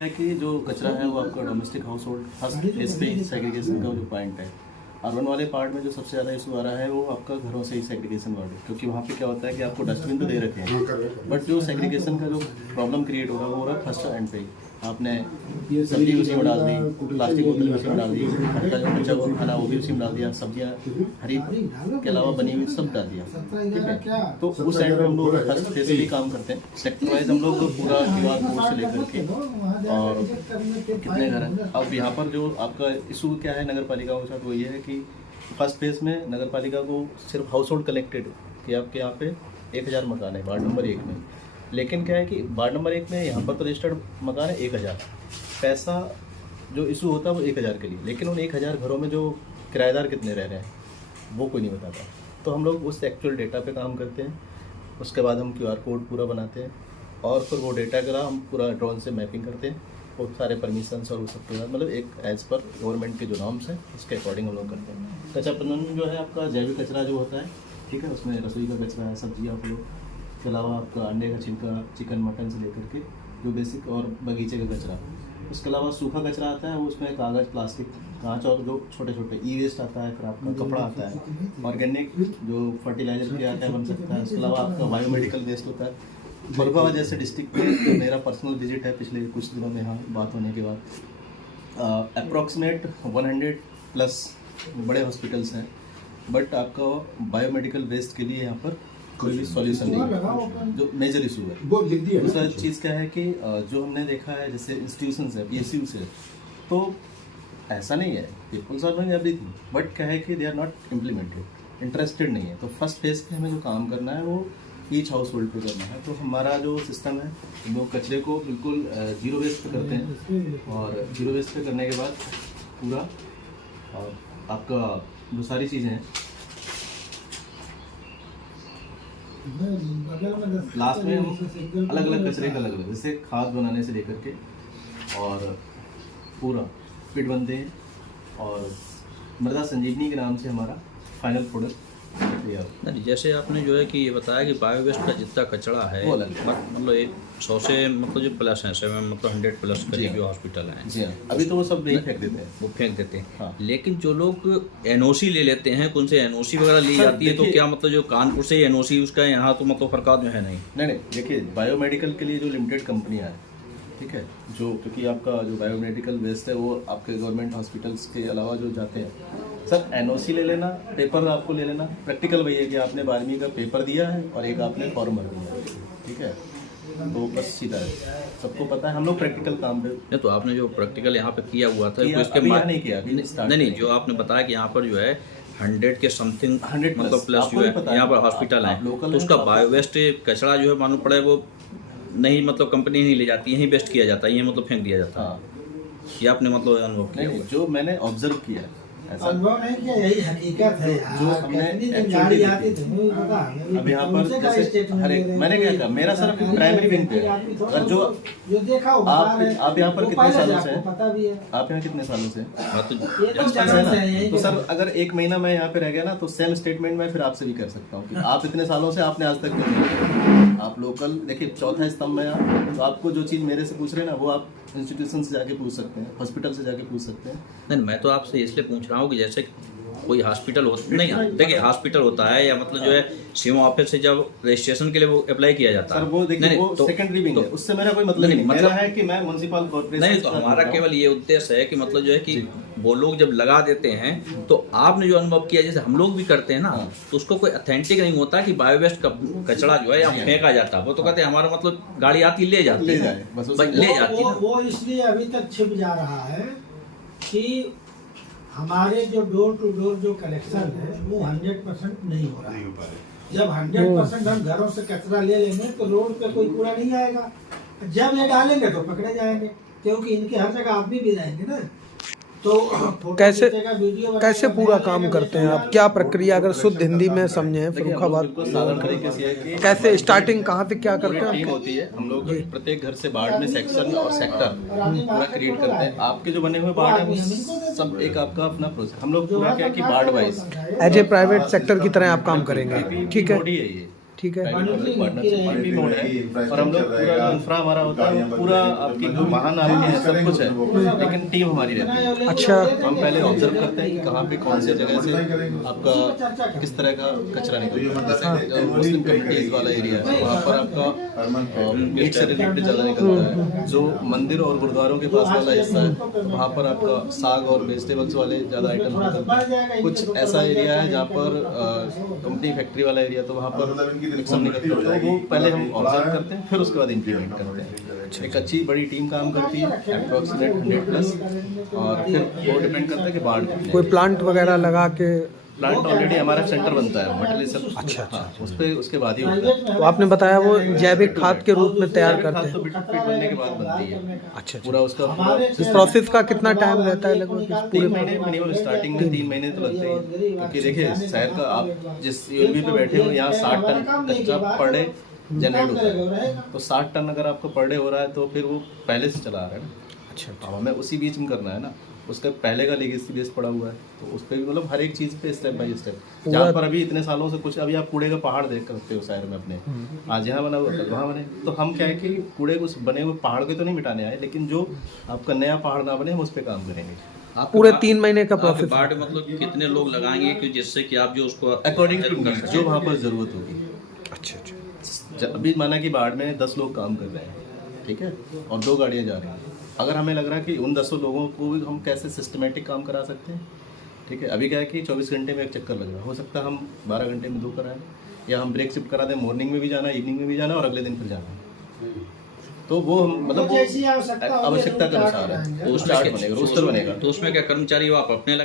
है कि जो कचरा है वो आपका domestic house hold first phase पे सेग्रीगेशन का जो पॉइंट है। अर्बन वाले पार्ट में जो सबसे ज़्यादा इशू आ रहा है वो आपका घरों से ही सेग्रीगेशन वार्ड है, क्योंकि वहाँ पे क्या होता है कि आपको डस्टबिन तो दे रखे हैं बट जो सेग्रीगेशन का जो प्रॉब्लम क्रिएट हो रहा है वो हो रहा है फर्स्ट एंड पे ही। आपने सब्जी उसी में डाल दी, प्लास्टिक बोतल उसी में डाल दी, घर का जो बचा हुआ खाना वो भी उसी में डाल दिया, सब्जियाँ हरी के अलावा बनी हुई सब डाल दिया। ठीक है, तो उस साइड में हम लोग फर्स्ट फेज भी काम करते हैं। सेक्टर वाइज हम लोग पूरा QR कोड से लेकर के और कितने घर हैं। अब यहाँ पर जो आपका इशू क्या है नगर पालिकाओं के साथ वो ये है कि फर्स्ट फेज में नगर पालिका को सिर्फ हाउस होल्ड कलेक्टेड कि आपके यहाँ पे 1000 मकान है वार्ड नंबर 1 में, लेकिन क्या है कि वार्ड नंबर 1 में यहाँ पर तो रजिस्टर्ड मकान है 1000। पैसा जो इशू होता है वो 1000 के लिए, लेकिन उन 1000 घरों में जो किराएदार कितने रह रहे हैं वो कोई नहीं बताता। तो हम लोग उस एक्चुअल डेटा पे काम करते हैं, उसके बाद हम QR कोड पूरा बनाते हैं और फिर वो डेटा का हम पूरा ड्रोन से मैपिंग करते हैं, वो सारे परमिशंस और वो सब के बाद मतलब एक एज पर गवर्नमेंट के जो नॉर्म्स हैं उसके अकॉर्डिंग हम लोग करते हैं। कचरा प्रबंधन जो है आपका जैविक कचरा जो होता है, ठीक है, उसमें रसोई का कचरा है, सब्जियाँ फलों के अलावा आपका अंडे का छिलका, चिकन मटन से लेकर के जो बेसिक और बगीचे का कचरा। उसके अलावा सूखा कचरा आता है, वो उसमें कागज़, प्लास्टिक, कांच और जो छोटे छोटे ई-वेस्ट आता है, फिर आपका कपड़ा आता है, ऑर्गेनिक जो फर्टिलाइजर के आता है बन सकता है। उसके अलावा आपका बायोमेडिकल वेस्ट होता है। बलुघावा जैसे डिस्ट्रिक्ट में मेरा पर्सनल विजिट है पिछले कुछ दिनों में, यहाँ बात होने के बाद अप्रॉक्सीमेट 100+ बड़े हॉस्पिटल्स हैं, बट आपका बायोमेडिकल वेस्ट के लिए यहाँ पर कोई भी सॉल्यूशन नहीं है, जो मेजर इशू है। दूसरा चीज़ क्या है कि जो हमने देखा है जैसे इंस्टीट्यूशंस है, PSUs है, तो ऐसा नहीं है, peoples are doing everything, but क्या है कि they are not implemented, interested नहीं है। तो फर्स्ट फेज पे हमें जो काम करना है वो ईच हाउस होल्ड पे करना है। तो हमारा जो सिस्टम है हम लोग कचरे को बिल्कुल जीरो वेस्ट पे करते हैं और जीरो वेस्ट पे करने के बाद पूरा और आपका जो सारी चीज़ें हैं लास्ट में हम अलग अलग कचरे का अलग अलग, जैसे खाद बनाने से लेकर के और पूरा पिट बनते हैं और मृदा संजीवनी के नाम से हमारा फाइनल प्रोडक्ट। नहीं, जैसे आपने जो है कि ये बताया कि बायो वेस्ट का जितना कचरा है मतलब 100 से मतलब जो प्लस है 7 मतलब 100+ करीब जो हॉस्पिटल हैं जी हाँ, अभी तो वो सब नहीं फेंक देते हैं, वो फेंक देते हैं। हाँ। लेकिन जो लोग NOC ले लेते हैं, उनसे NOC वगैरह ली जाती है, तो क्या मतलब जो कानपुर से NOC उसका यहाँ तो मतलब फर्क जो है नहीं। देखिए बायोमेडिकल के लिए जो लिमिटेड कंपनियाँ हैं, ठीक है, जो क्योंकि आपका जो बायोमेडिकल वेस्ट है वो आपके गवर्नमेंट हॉस्पिटल्स के अलावा जो जाते हैं सर NOC ले लेना, पेपर आपको ले लेना। प्रैक्टिकल वही है कि आपने 12वीं का पेपर दिया है और एक आपने फॉर्म भर दिया है, ठीक है, तो बस सीधा है, सबको पता है। हम लोग प्रैक्टिकल काम पे नहीं, तो आपने जो प्रैक्टिकल यहाँ पे किया हुआ था इसके बाद नहीं किया, नहीं, जो आपने बताया कि यहाँ पर जो है 100 के समथिंग 100 मतलब प्लस जो है यहाँ पर हॉस्पिटल है, तो उसका बायो वेस्ट कचरा जो है मालूम पड़े वो नहीं मतलब कंपनी नहीं ले जाती, यहीं वेस्ट किया जाता है, यहीं मतलब फेंक दिया जाता है। ये आपने मतलब अनुभव किया? नहीं, जो मैंने ऑब्जर्व किया अनुभव नहीं किया, यही हकीकत है जो हमने गाड़ी आती थी अब यहाँ पर जैसे हर एक मैंने क्या कहा, मेरा सर प्राइमरी विंग पे और जो देखा आप यहाँ पर कितने सालों से पता भी है, आप यहाँ कितने सालों से तो तो सर अगर 1 महीना मैं यहाँ पे रह गया ना तो सेम स्टेटमेंट मैं फिर आपसे भी कर सकता हूँ कि आप इतने सालों से आपने आज तक क्यों नहीं किया। आप लोकल देखिए चौथा स्तंभ में आप, तो आपको जो चीज़ मेरे से पूछ रहे हैं ना वो आप इंस्टीट्यूशन से जाके पूछ सकते हैं, हॉस्पिटल से जाके पूछ सकते हैं। नहीं, मैं तो आपसे इसलिए पूछ रहा हूँ कि जैसे कोई हॉस्पिटल होता नहीं, देखिए हॉस्पिटल होता है या मतलब जो है सीमा ऑफिस से जब रजिस्ट्रेशन के लिए वो अप्लाई किया जाता है, सर वो देखिए वो सेकेंडरी विंग है, उससे मेरा कोई मतलब नहीं, मेरा है कि मैं म्युनिसिपल कॉर्पोरेशन नहीं, तो हमारा केवल ये उद्देश्य है कि मतलब जो है कि वो लोग जब लगा देते हैं तो आपने जो अनुभव किया जैसे हम लोग भी करते हैं ना, तो उसको कोई ऑथेंटिक नहीं होता कि बायो वेस्ट का कचरा जो है यहाँ फेंका जाता है, वो तो कहते हैं हमारा मतलब गाड़ी आती ले जाती है, ले जाती है। वो इसलिए अभी तक छिप जा रहा है कि हमारे जो डोर टू डोर जो कलेक्शन है वो 100% नहीं हो रहा है। जब 100% हम घरों से कचरा ले लेंगे तो रोड पे कोई कूड़ा नहीं आएगा, जब ये डालेंगे तो पकड़े जाएंगे, क्योंकि इनके हर जगह आदमी भी रहेंगे ना। तो कैसे पूरा काम करते हैं आप, क्या प्रक्रिया, अगर शुद्ध हिंदी में समझें फर्रुखाबाद कैसे स्टार्टिंग कहाँ से क्या करते हैं? टीम होती है, हम लोग प्रत्येक घर से वार्ड में सेक्शन और सेक्टर पूरा क्रिएट करते हैं। आपके जो बने हुए वार्ड है वो सब एक आपका अपना प्रोसेस, हम लोग पूरा क्या है कि ward wise as a private sector की तरह आप काम करेंगे, ठीक है, ठीक है। पार्टनरशिप मोड है और हम लोग पूरा इंफ्रा हमारा होता है, पूरा आपकी वाहन आपके हैं, सब कुछ है, लेकिन टीम हमारी रहती है। अच्छा। हम पहले ऑब्जर्व करते हैं कि कहाँ पे कौन सी जगह से आपका किस तरह का कचरा निकलता है। जैसे मुस्लिम कम्युनिटीज वाला एरिया है वहाँ पर आपका मीट से रिलेटेड ज़्यादा निकलता है। जो मंदिर और गुरुद्वारों के पास वाला हिस्सा है वहाँ पर आपका साग और वेजिटेबल्स वाले ज़्यादा आइटम निकलते हैं। कुछ ऐसा एरिया है जहाँ पर कंपनी फैक्ट्री वाला एरिया, तो वहाँ पर मिक्सअप निकलता है। तो वो पहले हम ऑब्जर्व करते हैं, फिर उसके बाद इम्प्लीमेंट करते हैं। एक अच्छी बड़ी टीम काम करती है, अप्रॉक्सीमेट 100+, और फिर वो डिपेंड करता है कि बाढ़ कितनी कोई प्लांट वगैरह लगा के। प्लांट ऑलरेडी हमारा सेंटर बनता है, मटेरियल सब अच्छा उस पे उसके बाद ही होता है। तो आपने बताया वो जैविक खाद के रूप में तैयार करते हैं। तो बिट बनने के बाद बनती है। अच्छा। पूरा उसका पूरा इस प्रोसेस का कितना टाइम रहता है लगभग? 3 महीने मिनिमम, स्टार्टिंग में 3 महीने तो लगते ही हैं। क्योंकि देखिए शहर का आप जिस यूएलबी पे बैठे हो यहाँ 60 टन कच्चा पर डे जनरेट होता है। तो 60 टन अगर आपको पर डे हो रहा है तो फिर वो पहले से चला आ रहा है ना। अच्छा। अब हमें उसी बीच में करना है ना, उसका पहले का लेगेसी बेस पड़ा हुआ है, तो उस पर भी मतलब हर एक चीज़ पे स्टेप बाय स्टेप। जहाँ पर अभी इतने सालों से कुछ, अभी आप कूड़े का पहाड़ देख करते हो शहर में अपने, आज यहाँ बना हुआ कल वहाँ बने। तो हम क्या है कि कूड़े को बने हुए पहाड़ के तो नहीं मिटाने आए, लेकिन जो आपका नया पहाड़ ना बने हम उस पर काम करेंगे। पूरे 3 महीने का प्रोसेस। बाढ़ मतलब कितने लोग लगाएंगे कि जिससे कि आप जो उसको अकॉर्डिंग टू जो वहाँ पर ज़रूरत होगी। अच्छा अच्छा। अभी माना कि बाढ़ में 10 लोग काम कर रहे हैं, ठीक है, और 2 गाड़ियाँ जा रही हैं। अगर हमें लग रहा है कि उन 10 लोगों को भी हम कैसे सिस्टमेटिक काम करा सकते हैं, ठीक है। अभी क्या है कि 24 घंटे में एक चक्कर लग रहा है, हो सकता है हम 12 घंटे में 2 कराएं, या हम ब्रेक शिफ्ट करा दें, मॉर्निंग में भी जाना, इवनिंग में भी जाना और अगले दिन फिर जाना। तो वो हम मतलब वो आवश्यकता के अनुसार है, तो चार्ट बनेगा, रोस्टर बनेगा। तो उसमें क्या कर्मचारी वो आप अपने